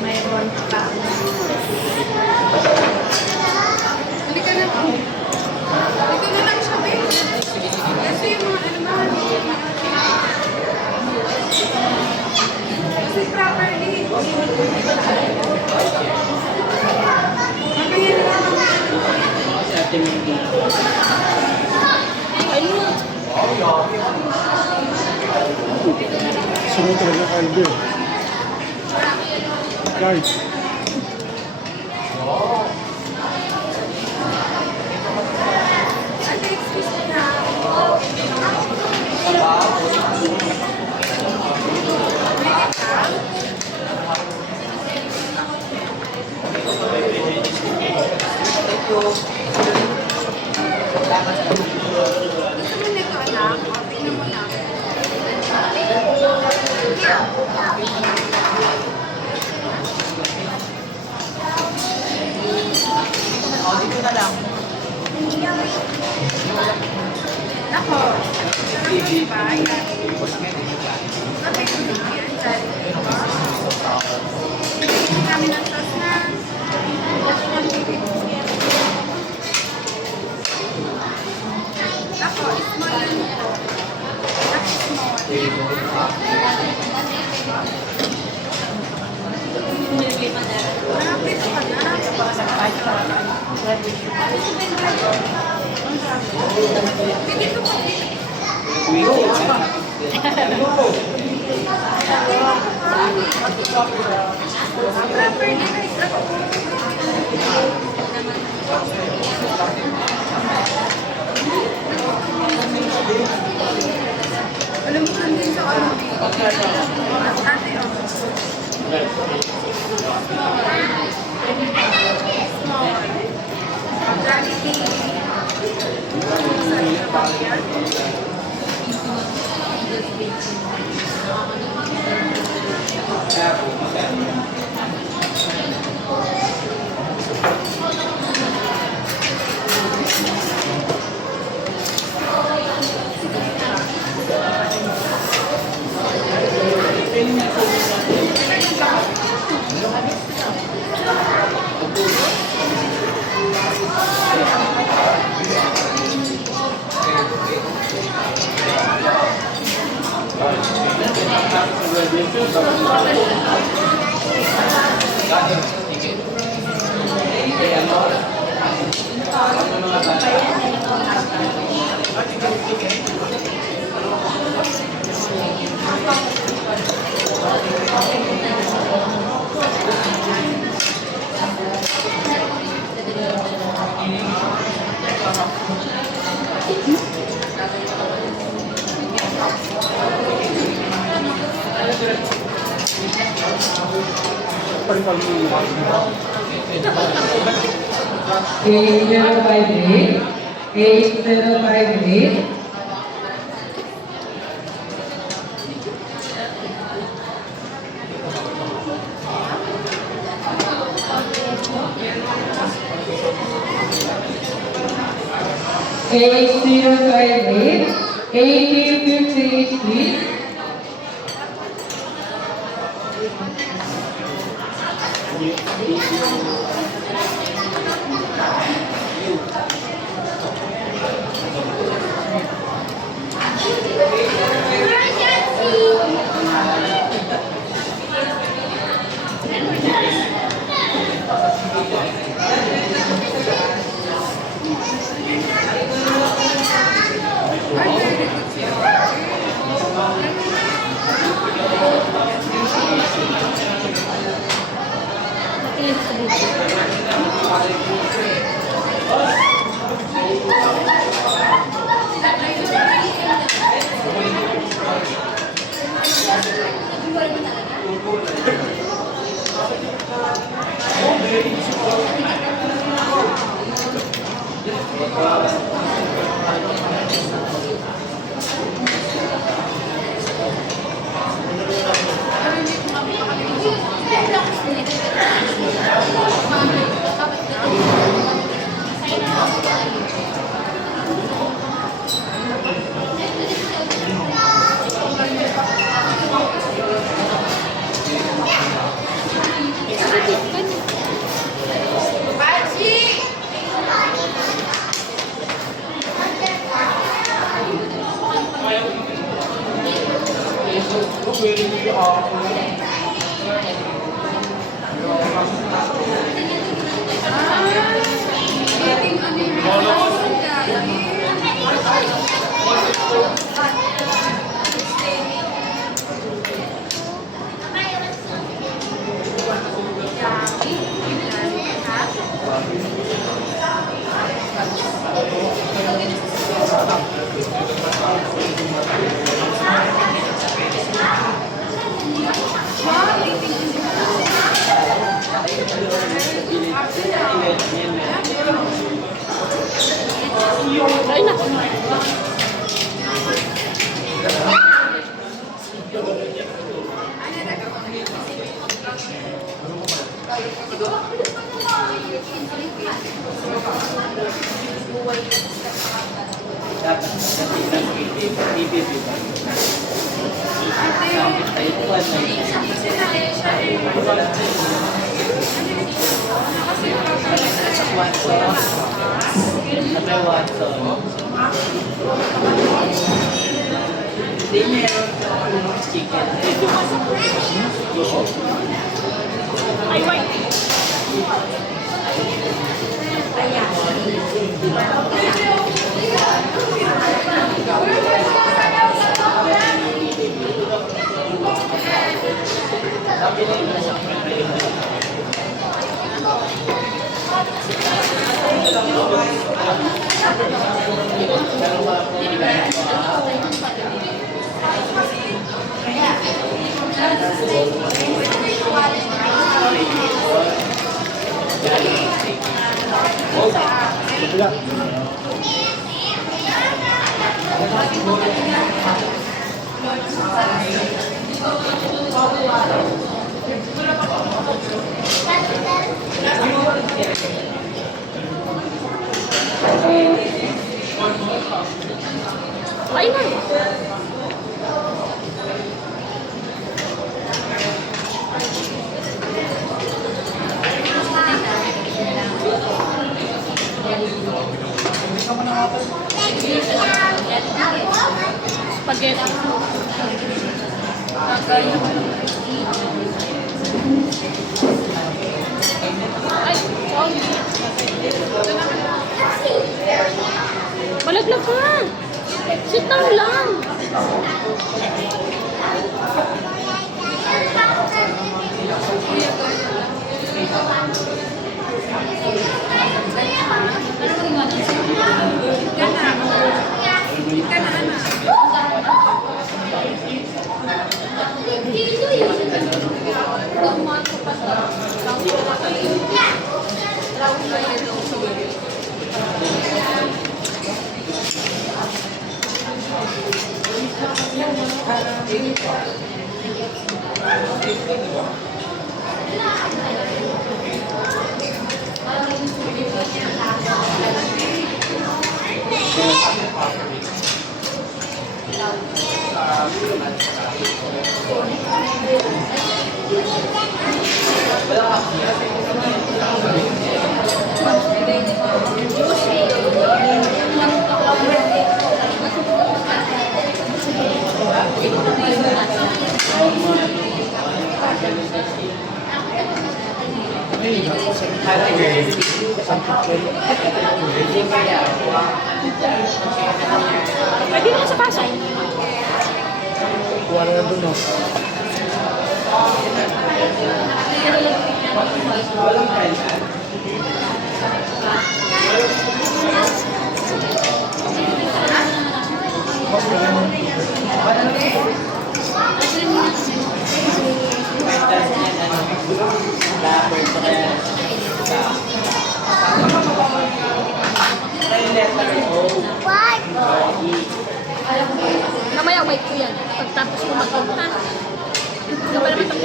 Mayroon pa. Halika na po. Ito na lang siya, babe. Kasi yung mga kasi properly. Mamaya na lang Si Ate Mindy. Sunod talaga kaldo. Guys. Ate, excuse me na. Gusto mo nito, anak? O, tingnan mo na. O, dito na lang. Nako. Diba? Yan. Okay, tuloy yan. Hindi kami ng sauce na. Nako, small lang ito. Nako, small. Malapit ka na. Pwede ito po. Alam mo lang din sa ano. Ate, oh. Small. Jollibee. $8,058, $8,058. $8,058, $18,058, please. Ay na. Dapat kasi nasa IPP ba? Sabi tayo po at Watson. Sabi Watson. Hindi meron chicken. Ay, wait. Ay na. Spaghetti. Ay, sorry. Malaglag ka. Sit down lang. Pwede naman sa paso. Wala na doon, no? Mamaya wait ko yan. Pagtapos mo mag-ha. Ano ba naman ito?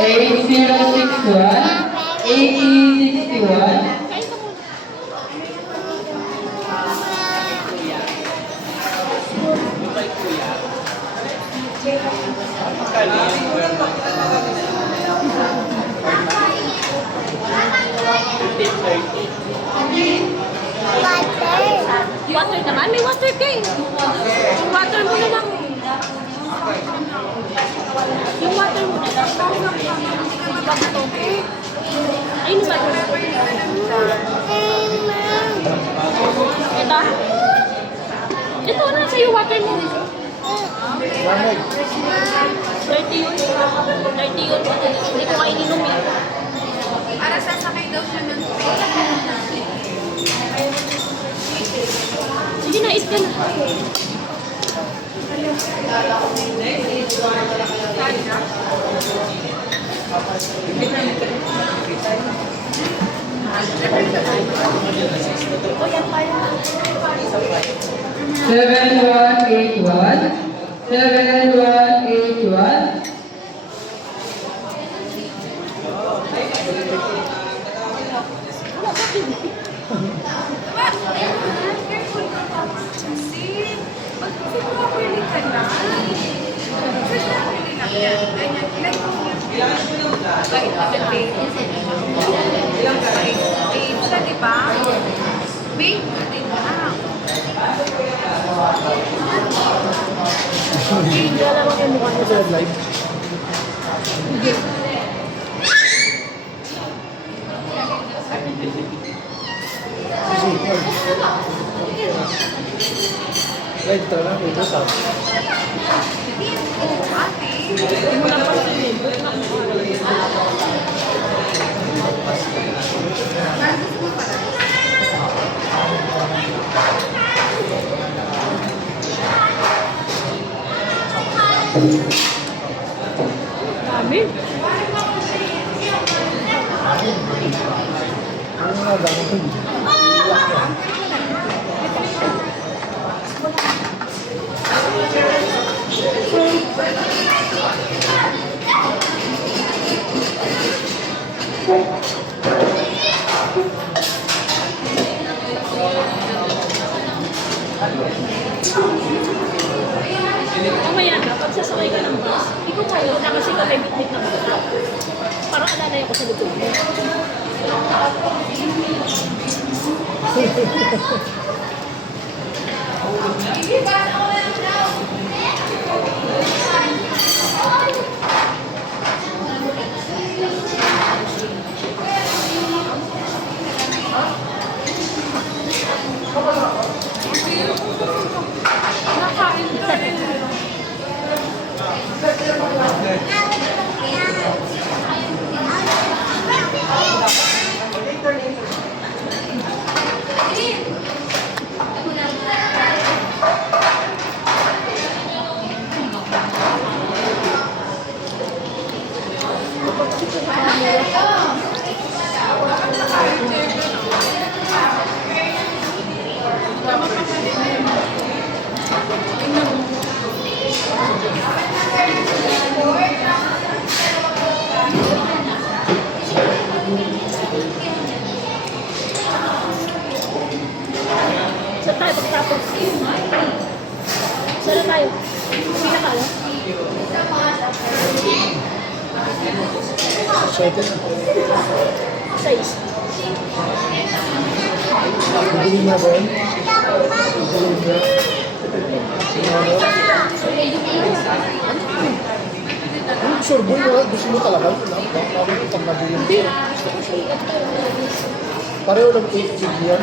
8061, 8061, Kain ka muna. Kuya. Yung kay kuya. Magkano yung 15:30. Water naman? May water ka eh. Yung water mo na lang. Yung water mo na lang. Ayun yung water. Ito? Ito na sa'yo water mo. 30 yun. 30 yun. Hindi ko kayo ininom eh. Para sasakay daw siya ng Sige na, eat ka na. seven one eight one, 7181, kasi pag properly ka na, properly lang yan. Ganyan. Like, page siya, di ba? Wait, wait lang. Dami. Mamaya na, pag sasakay ka ng bus, hindi ko kayo na kasi ka may bitbit na bus. Parang alalay ako sa likod mo. Nakain ka rin. Saan tayo pagtapos? Saan na tayo? Hindi na tayo? Size. Sure, boy, gusto mo talaga? Bakit pag nabili mo? Pareho lang 8 gig yan.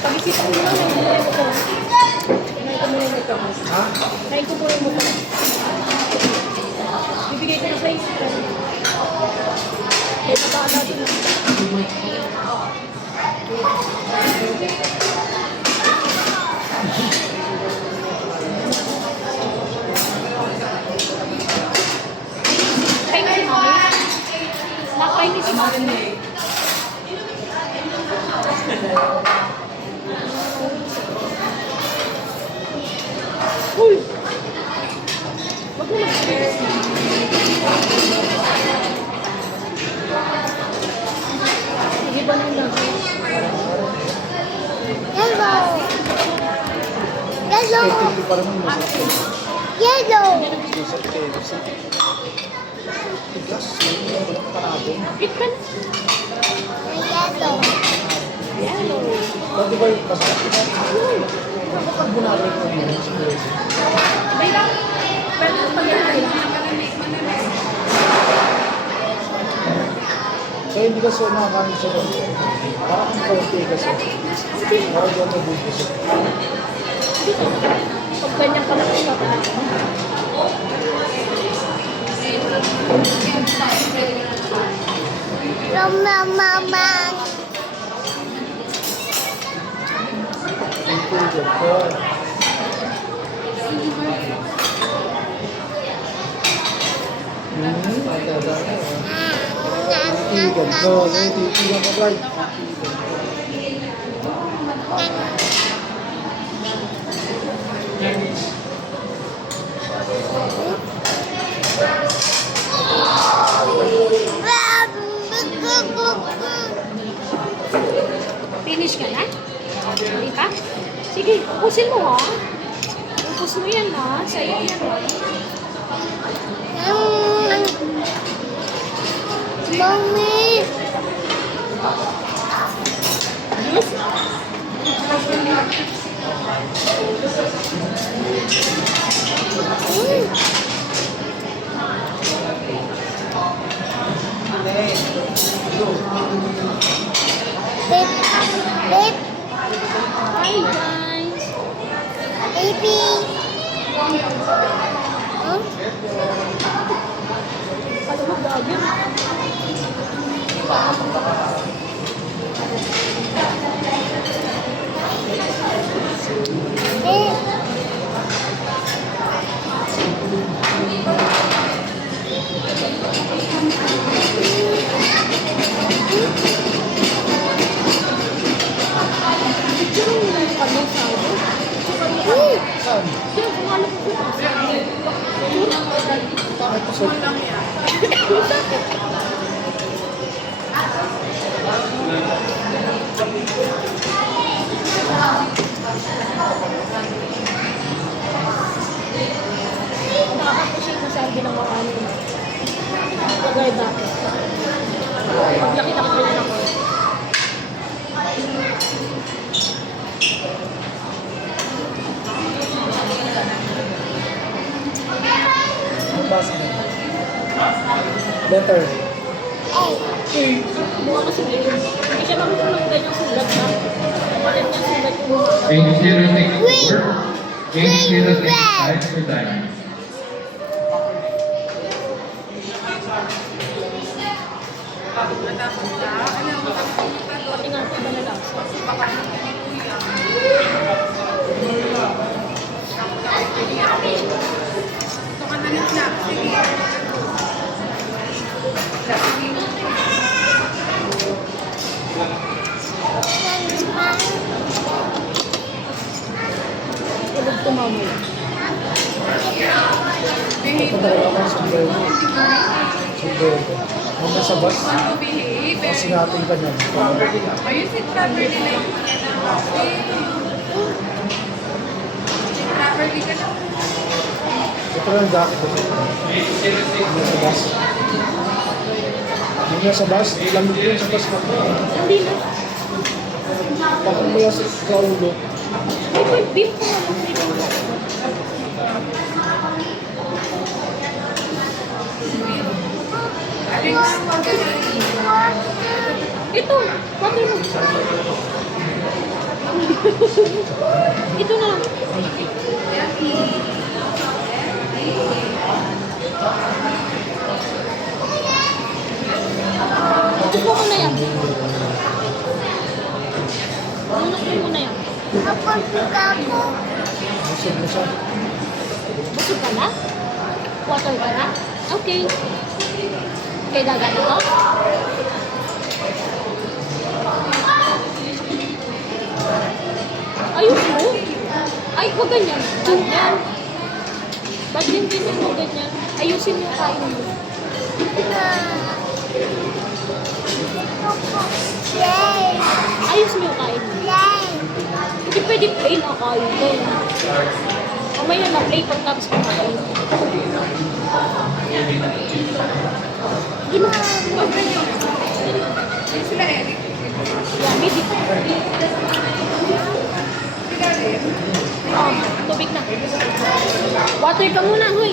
Pag-isip ko lang, naikukunin mo ko. Naikukunin mo ko. Ha? Naikukunin mo ko. Bibigay ko na sa isip ko. Kaya nabahan natin. Kaya kasi mami. Nakakainis si mami. Uy! Wag mo mag Sige ba nang lang? Yellow. Yellow. Hindi pa rin masakit. Yellow. Masakit KFC. Tigas. Walang panabo. Eat ka na. Yellow. Yellow. Pwede ba yung masakit? Kapag bunabay ko yun, siguro. Bayra. Pwede pag yan. Kaya hindi kasi nakakain siya ng parang ang kaunti kasi. Parang yung nabubos. Dito. Pag ganyan ka lang ito. Mama. Thank you, Doctor. Titigan ko. Titigan ko, Bray. Finish ka na? Hindi pa? Sige, upusin mo ha. Upus mo yan ha. Sa'yo yan ha. Mommy. Babe. Hi guys. Baby. Alam mo, dagi. Picture mo na yung kanyang sabi. Saan? Kaya kung alam ko. Bakit ito sa... Nakaka-appreciate na sabi ng mga ano. Kagaya dati. Paglaki na ko na ako. Ang basa na. Letter. Mukha kasi ganyan. Hindi siya marunong ganyang sulat na. Kapatid niya sulat yung mga. Page 064. Page 065 for diamonds. Pati nga ito iba na lasa. Ito ka na ng snack. Sige. Tulog tumamay. Ito talaga ako sa sombrero. Sombrero. Nung nasa bus, Behave. kasi natin ka niyan. Ayun si properly na yung properly ka na. Ito lang ang jacket ko. Nung nasa bus. Nung nasa bus, lamig yun sa bus ko. Hindi na. Bakit mo yung sa ulo? Ay, may beef ko naman dito. Alin na ang Ito, pati mo. Ito na. Kukuha ko na yan. Kukuha ko na yan. Busog mo siya. Busog ka na? Water ka na? Okay. Okay, dagat ito? Ayos mo? Ay, huwag ganyan. Ganyan. Pag din mo ganyan, ayusin mo yung kain mo. Ayos mo yung kain mo. Hindi pwede plain ang kain mo. Mamaya na play pagkatapos kumain. Hindi mo. Sila Eric. Yeah, maybe. Tubig na. Water ka muna, huy.